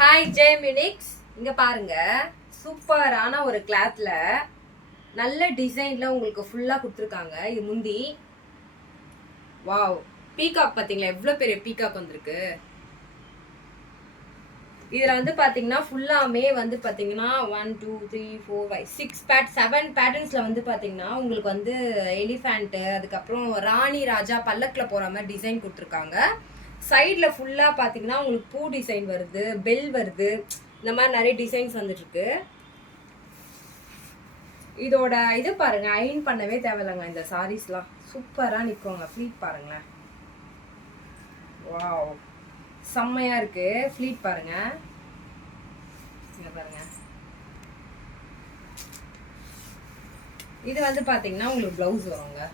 Hi J மினிக்ஸ். இங்க பாருங்க, சூப்பரான ஒரு கிளாத்ல நல்ல டிசைன்ல உங்களுக்கு ஃபுல்லா கொடுத்துருக்காங்க. இது முந்தி. வாவ், பீகாக் பாத்தீங்களா? எவ்வளவு பெரிய பீகாக் வந்திருக்கு. இதுல வந்து பாத்தீங்கன்னா ஃபுல்லாமே வந்து பாத்தீங்கன்னா 1 2 3 4 5 6 7 பேட்டர்ன்ஸ்ல வந்து பாத்தீங்கன்னா உங்களுக்கு வந்து எலிஃபண்ட், அதுக்கப்புறம் ராணி ராஜா பல்லக்குல போற மாதிரி டிசைன் கொடுத்துருக்காங்க. சைட்ல ஃபுல்லா பாத்தீங்கன்னா உங்களுக்கு பூ டிசைன் வருது, பெல் வருது, இந்த மாதிரி நிறைய டிசைன்ஸ் வந்துட்டு இருக்கு. இதோட இது பாருங்க, அயன் பண்ணவே தேவையில்லைங்க. இந்த சாரீஸ்லாம் சூப்பரா நிற்குங்க. ஃப்ளீட் பாருங்களேன், வாவ் செம்மையா இருக்கு. ஃப்ளீட் பாருங்க, இங்க பாருங்க. இது வந்து பாத்தீங்கன்னா உங்களுக்கு பிளவுஸ் வருங்க.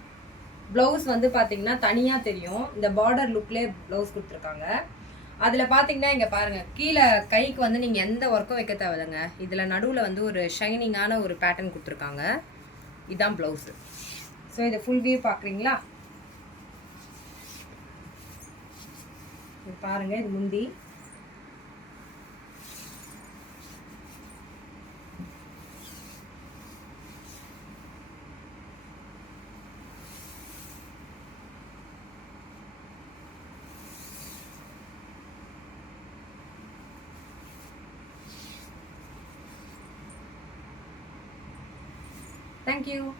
பிளவுஸ் வந்து பாத்தீங்கன்னா தனியா தெரியும். இந்த பார்டர் லுக்லேயே பிளவுஸ் கொடுத்துருக்காங்க. அதுல பாத்தீங்கன்னா இங்க பாருங்க, கீழே கைக்கு வந்து நீங்க எந்த ஒர்க்கும் வைக்க தேவையில்லைங்க. இதுல நடுவுல வந்து ஒரு ஷைனிங்கான ஒரு பேட்டர்ன் கொடுத்துருக்காங்க. இதுதான் பிளவுஸ். ஸோ இதை ஃபுல் வியூ பாக்குறீங்களா? பாருங்க, இது முந்தி. Thank you.